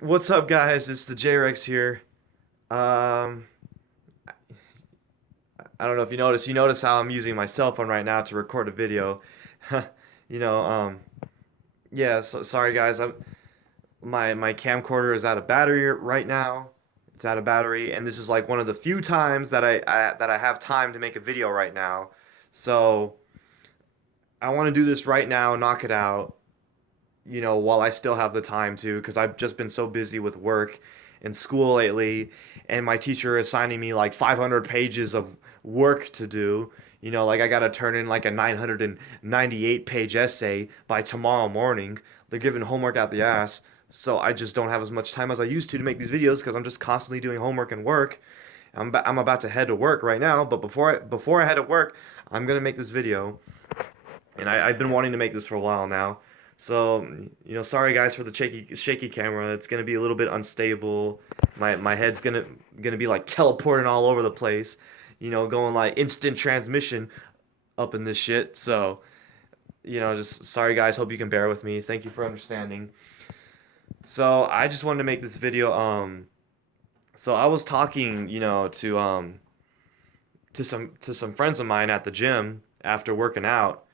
What's up, guys? It's the J-Rex here. Um, I don't know if you notice. You notice how I'm using my cell phone right now to record a video. you know, um, yeah. Sorry, guys. My camcorder is out of battery right now. It's out of battery, and this is like one of the few times that I have time to make a video right now. So I want to do this right now, knock it out. While I still have the time to, because I've just been so busy with work and school lately, and my teacher is assigning me like 500 pages of work to do. Like I gotta turn in like a 998-page essay by tomorrow morning. They're giving homework out the ass, so I just don't have as much time as I used to make these videos because I'm just constantly doing homework and work. I'm about to head to work right now, but before I head to work, I'm gonna make this video, and I've been wanting to make this for a while now. So, sorry guys for the shaky camera. It's gonna be a little bit unstable. My head's gonna be like teleporting all over the place. Going like instant transmission up in this shit. So, just sorry guys. Hope you can bear with me. Thank you for understanding. So I just wanted to make this video. So I was talking, to some friends of mine at the gym after working out.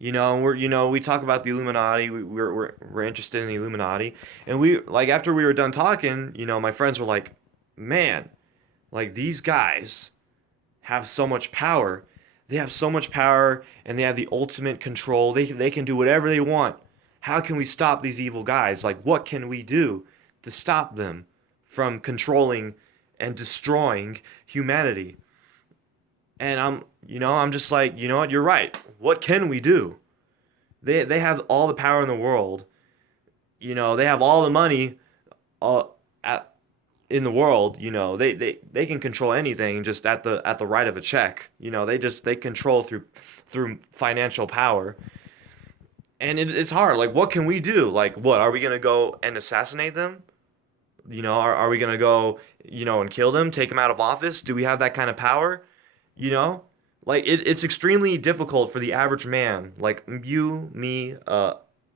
We talk about the Illuminati. We're interested in the Illuminati, and we like after we were done talking, my friends were like, "Man, like these guys have so much power. They have so much power, and they have the ultimate control. They can do whatever they want. How can we stop these evil guys? Like, what can we do to stop them from controlling and destroying humanity?" And I'm just like, you know what? You're right. What can we do? They have all the power in the world. They have all the money uh, at, in the world. They can control anything just at the right of a check. They control through financial power. And it's hard. Like, what can we do? Like, what are we gonna go and assassinate them? Are we gonna go, and kill them, take them out of office? Do we have that kind of power? You know, like it's extremely difficult for the average man, like you, me,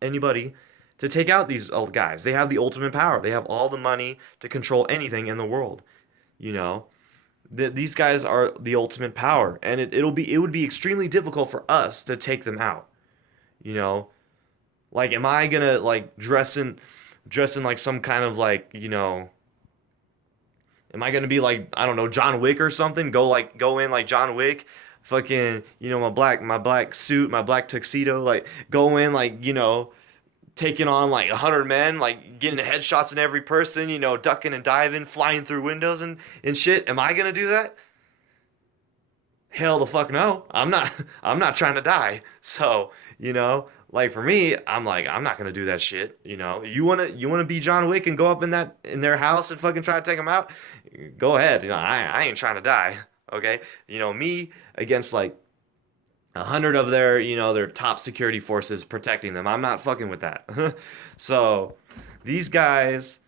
anybody, to take out these old guys. They have the ultimate power. They have all the money to control anything in the world. You know, these guys are the ultimate power, and it would be extremely difficult for us to take them out. You know, like am I gonna like dress in like some kind of like am I gonna be like, I don't know, John Wick or something? Go in like John Wick, fucking my black suit, my black tuxedo, like go in like taking on like 100 men, like getting headshots in every person, ducking and diving, flying through windows and shit. Am I gonna do that? Hell the fuck no. I'm not. I'm not trying to die. So like for me, I'm like I'm not gonna do that shit. You wanna be John Wick and go up in their house and fucking try to take them out? Go ahead. I ain't trying to die. Okay. Me against like 100 of their top security forces protecting them. I'm not fucking with that. So these guys,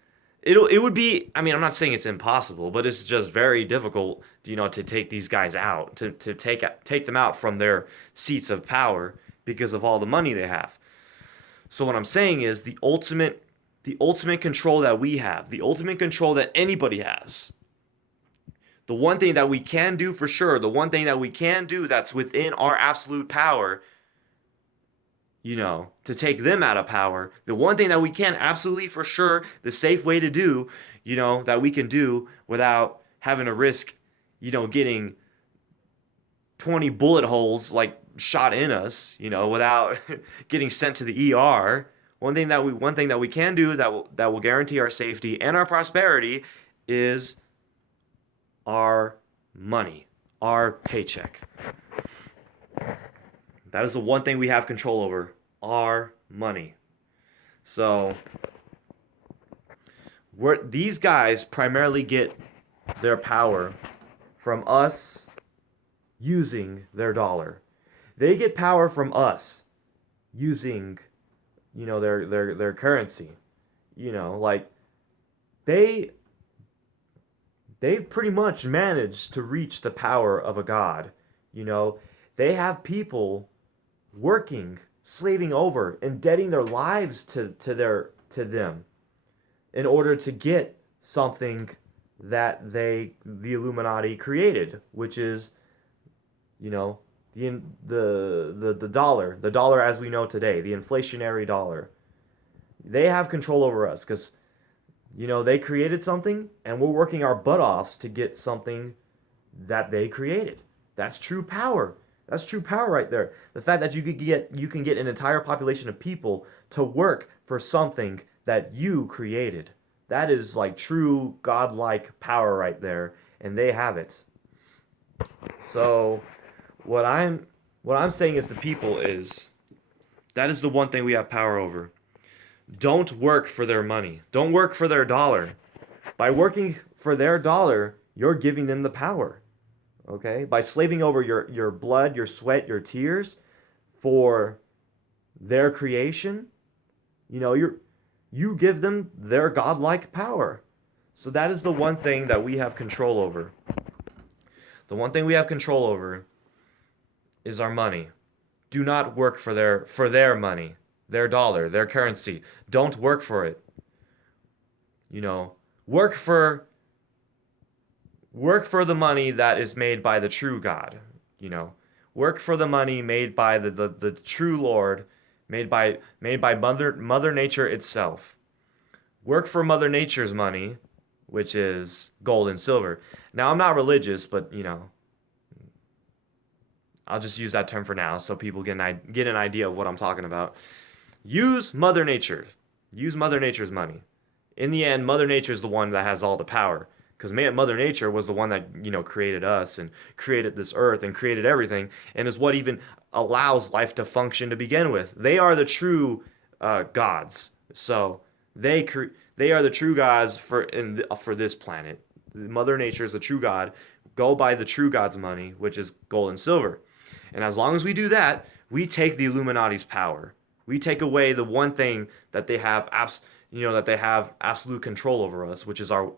it would be. I mean, I'm not saying it's impossible, but it's just very difficult, to take these guys out, to take them out from their seats of power because of all the money they have. So what I'm saying is the ultimate control that we have, the ultimate control that anybody has. The one thing that we can do for sure, the one thing that we can do that's within our absolute power, to take them out of power, the one thing that we can absolutely for sure, the safe way to do, that we can do without having to risk, getting 20 bullet holes like shot in us, without getting sent to the ER. One thing that we can do that will guarantee our safety and our prosperity is our money, our paycheck. That is the one thing we have control over, our money. So, these guys primarily get their power from us using their dollar. They get power from us using, their currency. Like they they've pretty much managed to reach the power of a god. You know, they have people working, slaving over, indebting their lives to them. in order to get something that the Illuminati created, which is, you know, the dollar as we know today, the inflationary dollar. They have control over us because they created something, and we're working our butt offs to get something that they created. That's true power. That's true power right there. The fact that you can get an entire population of people to work for something that you created. That is like true godlike power right there, and they have it. So what I'm what I'm saying is the people is that is the one thing we have power over. Don't work for their money. Don't work for their dollar. By working for their dollar, you're giving them the power. Okay? By slaving over your blood, your sweat, your tears for their creation, you give them their godlike power. So that is the one thing that we have control over. The one thing we have control over is our money. Do not work for their money, their dollar, their currency. Don't work for it. You know, work for work for the money that is made by the true God. You know, work for the money made by the true Lord, made by Mother Nature itself. Work for Mother Nature's money, which is gold and silver. Now, I'm not religious, but I'll just use that term for now so people get an idea of what I'm talking about. Use Mother Nature. Use Mother Nature's money. In the end, Mother Nature is the one that has all the power. Because Mother Nature was the one that created us and created this earth and created everything, and is what even allows life to function to begin with. They are the true gods. So they are the true gods for this planet. Mother Nature is the true god. Go by the true god's money, which is gold and silver. And as long as we do that, we take the Illuminati's power. We take away the one thing that they have absolute control over us, which is our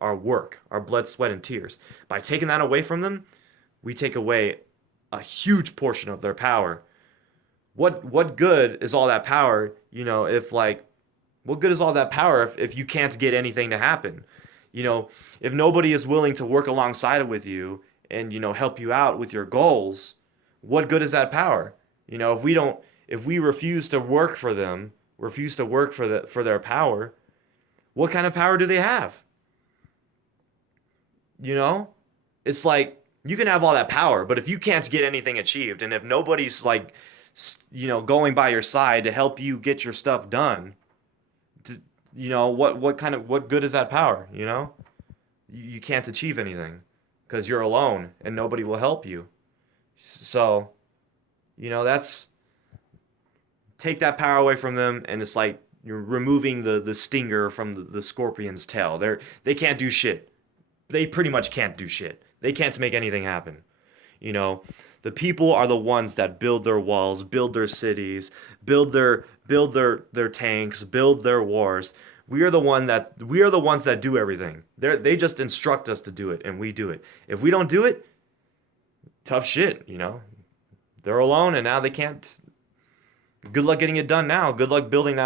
work, our blood, sweat, and tears. By taking that away from them, we take away a huge portion of their power. What good is all that power? If like, what good is all that power if you can't get anything to happen? If nobody is willing to work alongside with you and help you out with your goals, what good is that power? If we refuse to work for them, refuse to work for their power, what kind of power do they have? You know, it's like you can have all that power, but if you can't get anything achieved, and if nobody's like, going by your side to help you get your stuff done, what good is that power? You can't achieve anything because you're alone and nobody will help you. So, that's take that power away from them, and it's like you're removing the stinger from the scorpion's tail. They can't do shit. They pretty much can't do shit. They can't make anything happen. You know, the people are the ones that build their walls, build their cities, build their tanks, build their wars. We are the ones that do everything. They just instruct us to do it, and we do it. If we don't do it, tough shit. They're alone, and now they can't. Good luck getting it done now. Good luck building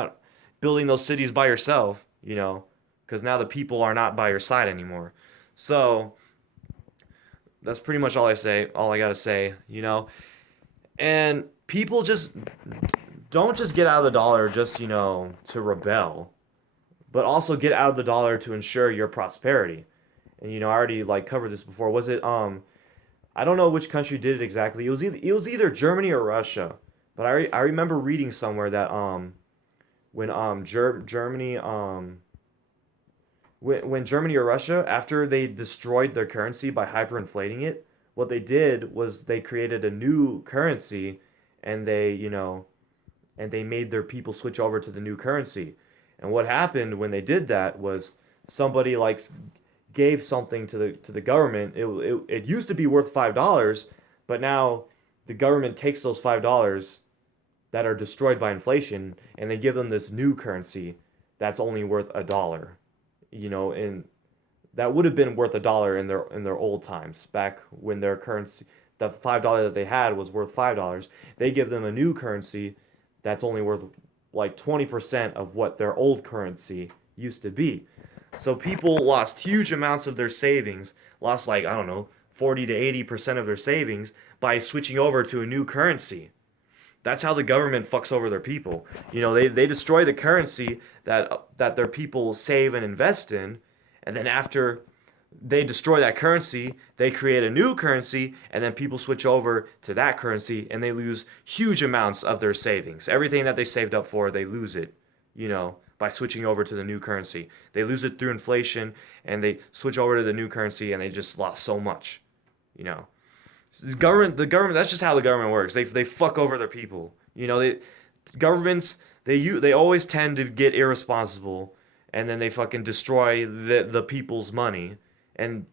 those cities by yourself. Because now the people are not by your side anymore. So that's pretty much all I gotta say. And people just don't just get out of the dollar just, to rebel, but also get out of the dollar to ensure your prosperity. And I already like covered this before. Was it I don't know which country did it exactly. It was either Germany or Russia. But I remember reading somewhere that when Germany when Germany or Russia, after they destroyed their currency by hyperinflating it, what they did was they created a new currency, and they made their people switch over to the new currency. And what happened when they did that was somebody like gave something to the government. It used to be worth $5, but now the government takes those $5 that are destroyed by inflation, and they give them this new currency that's only worth $1. And that would have been worth $1 in their old times, back when their currency, the $5 that they had was worth $5. They give them a new currency that's only worth like 20% of what their old currency used to be. So people lost huge amounts of their savings, lost like, I don't know, 40 to 80% of their savings by switching over to a new currency. That's how the government fucks over their people. They destroy the currency that their people save and invest in, and then after they destroy that currency, they create a new currency, and then people switch over to that currency and they lose huge amounts of their savings. Everything that they saved up for, they lose it, by switching over to the new currency. They lose it through inflation and they switch over to the new currency and they just lost so much, you know. The government, that's just how the government works. They fuck over their people. Governments, they always tend to get irresponsible and then they fucking destroy the people's money and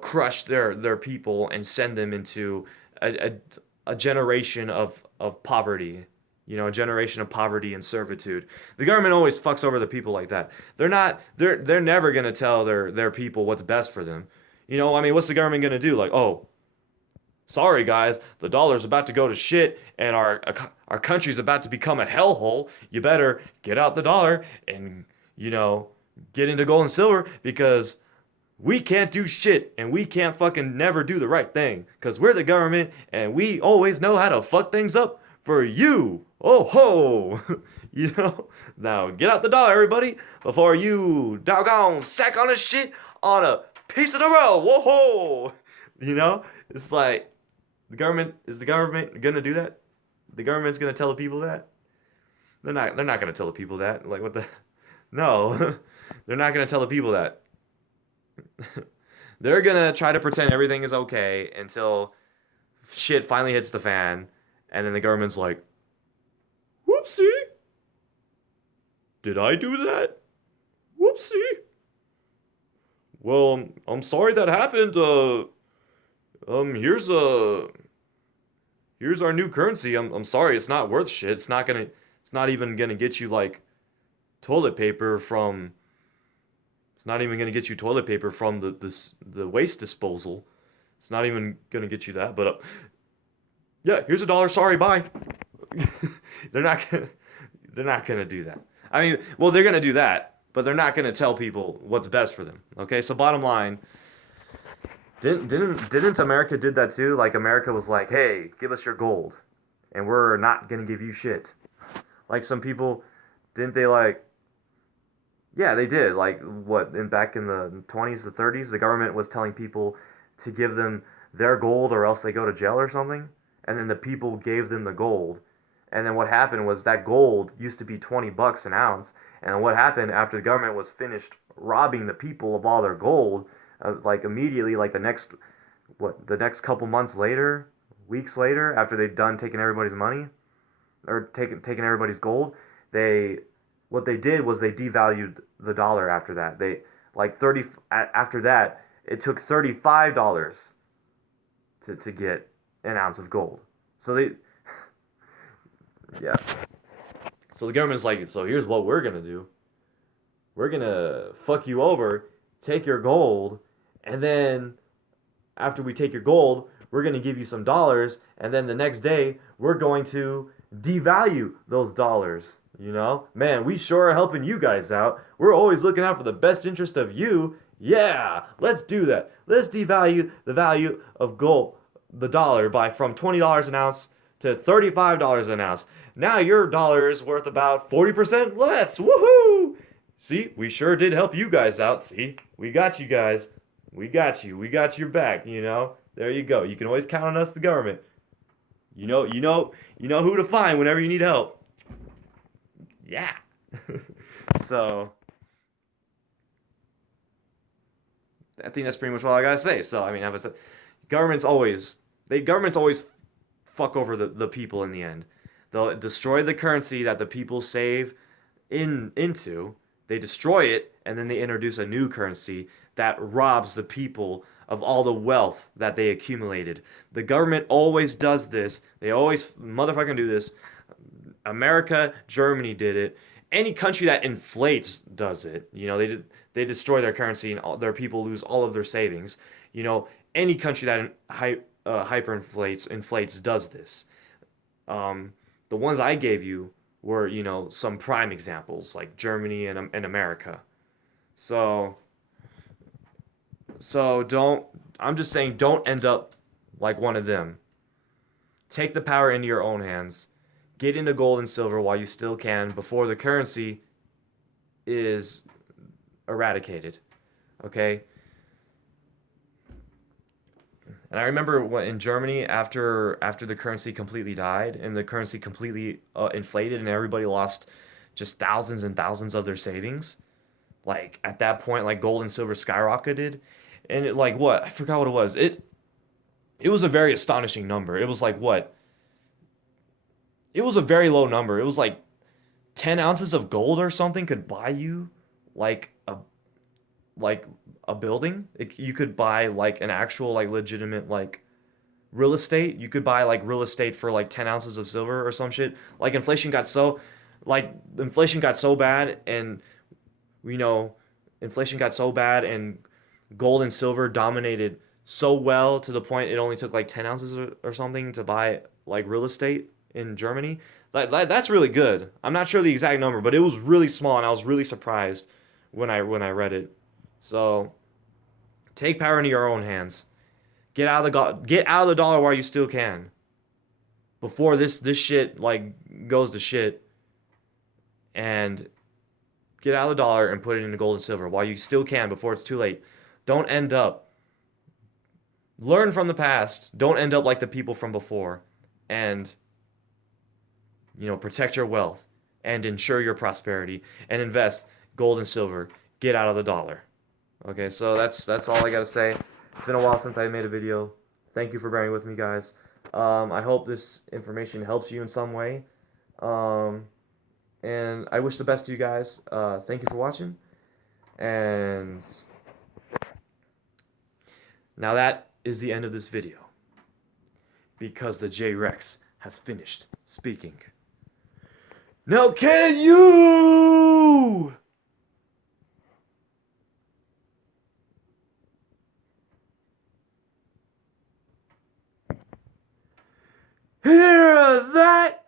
crush their people and send them into a, a, a generation of poverty. A generation of poverty and servitude. The government always fucks over the people like that. They're never gonna tell their people what's best for them. I mean, what's the government gonna do? Like, oh, sorry guys, the dollar's about to go to shit and our country's about to become a hellhole. You better get out the dollar and get into gold and silver because we can't do shit and we can't fucking never do the right thing because we're the government and we always know how to fuck things up for you. Oh ho! Now get out the dollar, everybody, before you doggone sack on a shit on a piece of the road. Whoa ho! It's like the government gonna do that? The government's gonna tell the people that? They're not gonna tell the people that. Like what the no. They're not gonna tell the people that. They're gonna try to pretend everything is okay until shit finally hits the fan, and then the government's like, whoopsie. Did I do that? Whoopsie. Well, I'm sorry that happened. Here's here's our new currency. I'm sorry, it's not worth shit. It's not even gonna get you like toilet paper from. It's not even gonna get you toilet paper from the waste disposal. It's not even gonna get you that. But yeah, here's $1. Sorry, bye. they're not gonna they're not gonna do that. I mean, well, they're gonna do that, but they're not gonna tell people what's best for them. Okay, so bottom line, didn't America did that too? Like America was like, hey, give us your gold, and we're not gonna give you shit. Like some people, didn't they like? Yeah, they did. Like what back in the 20s, the 30s, the government was telling people to give them their gold or else they go to jail or something. And then the people gave them the gold. And then what happened was that gold used to be $20 an ounce. And then what happened after the government was finished robbing the people of all their gold, like immediately, like the next couple months later, weeks later, after they'd done taking everybody's money or taking everybody's gold, they what they did was they devalued the dollar after that. They like 30 after that, it took $35 to get an ounce of gold. So yeah. So the government's like, so here's what we're gonna do. We're gonna fuck you over, take your gold, and then after we take your gold, we're gonna give you some dollars, and then the next day we're going to devalue those dollars. Man, we sure are helping you guys out. We're always looking out for the best interest of you. Yeah, let's do that. Let's devalue the value of gold, the dollar, by from $20 an ounce to $35 an ounce. Now your dollar is worth about 40% less. Woohoo! See, we sure did help you guys out. See, we got you guys. We got you. We got your back. There you go. You can always count on us, the government. You know who to find whenever you need help. Yeah. So I think that's pretty much all I gotta say. So I mean, governments always governments always fuck over the people in the end. They'll destroy the currency that the people save into. They destroy it, and then they introduce a new currency that robs the people of all the wealth that they accumulated. The government always does this. They always motherfucking do this. America, Germany did it. Any country that inflates does it. They destroy their currency and their people lose all of their savings. Any country that hyperinflates inflates does this. The ones I gave you were, some prime examples like Germany and America. So don't, I'm just saying, don't end up like one of them. Take the power into your own hands. Get into gold and silver while you still can before the currency is eradicated. Okay? And I remember when in Germany, after the currency completely died and the currency completely inflated and everybody lost just thousands and thousands of their savings. Like at that point, like gold and silver skyrocketed, and it like what, I forgot what it was. It was a very astonishing number. It was like what? It was a very low number. It was like 10 ounces of gold or something could buy you like like a building. You could buy like an actual like legitimate like real estate. You could buy like real estate for like 10 ounces of silver or some shit. Like inflation got so bad, and you know inflation got so bad, and gold and silver dominated so well to the point it only took like 10 ounces or something to buy like real estate in Germany. That's really good. I'm not sure the exact number, but it was really small, and I was really surprised when I read it. So take power into your own hands. Get out of the dollar while you still can. Before this shit like goes to shit, and get out of the dollar and put it into gold and silver while you still can before it's too late. Don't end up Learn from the past. Don't end up like the people from before, and protect your wealth and ensure your prosperity and invest gold and silver. Get out of the dollar. Okay, so that's all I gotta say. It's been a while since I made a video. Thank you for bearing with me, guys. I hope this information helps you in some way. Um, and I wish the best to you guys. Thank you for watching. And now that is the end of this video, because the J-Rex has finished speaking. Now can you hear that?